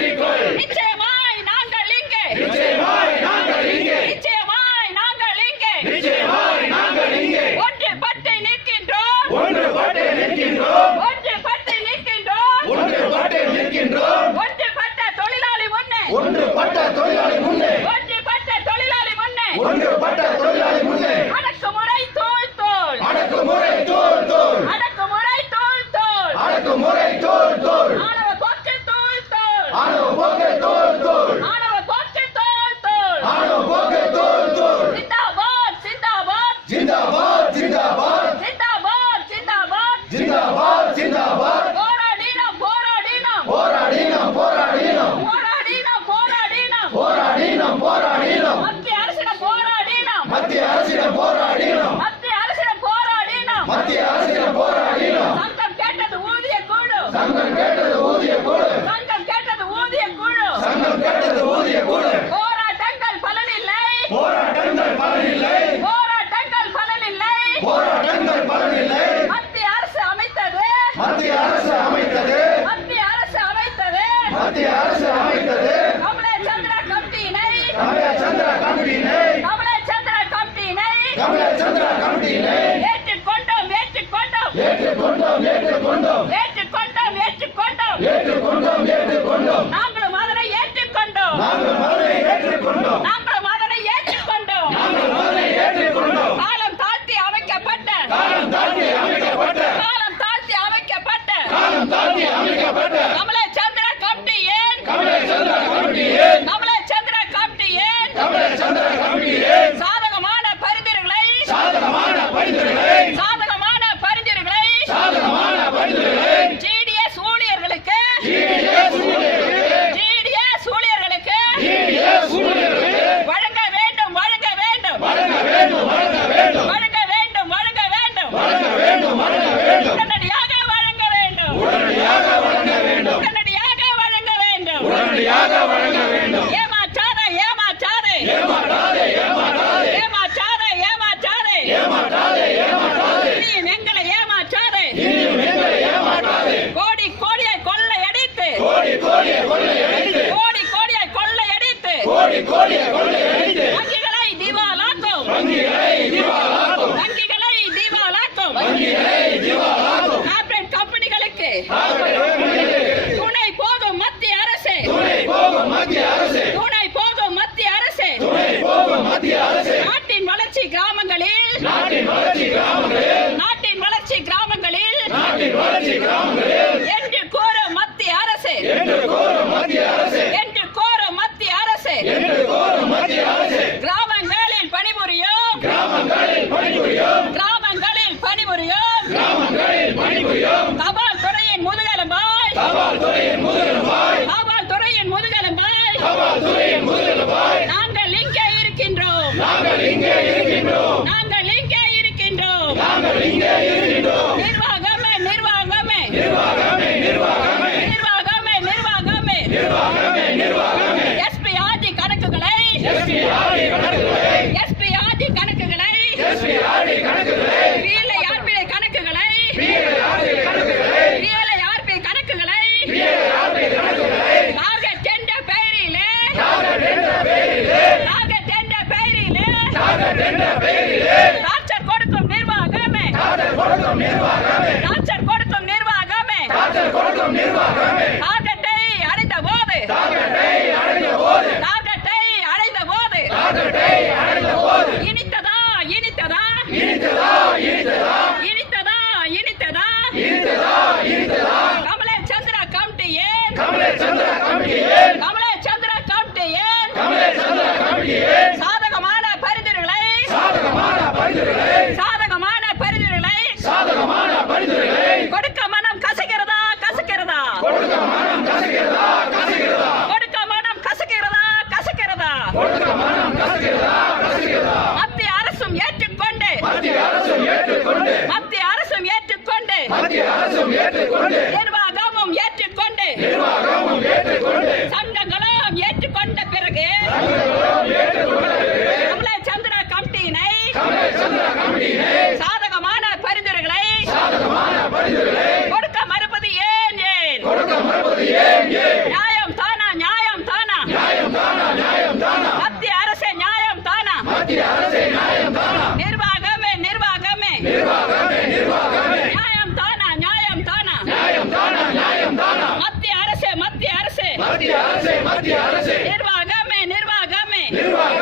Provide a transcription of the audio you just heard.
Bloody good! It's a- முடியல துணை போகும் மத்திய அரசு. துணை போகும் மத்திய அரசு. துணை போகும் மத்திய அரசே. துணை போகும் மத்திய அரசே. நாட்டின் வளர்ச்சி கிராமங்களில். நாட்டின் வளர்ச்சி கிராமங்களில். நாட்டின் வளர்ச்சி கிராமங்களில். நாட்டின் வளர்ச்சி கிராமங்களில். என்று கோரும் மத்திய அரசு. என்று கோரும் மத்திய அரசே. நாங்கள் இங்கே இருக்கின்றோம். நாங்கள் இங்கே இருக்கின்றோம். நாங்கள் இங்கே இருக்கின்றோம். நாங்கள் இங்கே இருக்கின்றோம். நிர்வாகமே நிர்வாகமே. என்ற பெயரிலே நிர்வாகமே. டார்ச்சர் கொடுக்கும் நிர்வாகமே. டார்ச்சர் கொடுக்கும் நிர்வாகமே. டார்ச்சர் கொடுக்கும் நிர்வாகமே. இனித்ததா இனித்ததா? இனித்ததா இனித்ததா? கமலே சந்திரா கமிட்டியே हरियाणा निर्वागा में निर्वागा में।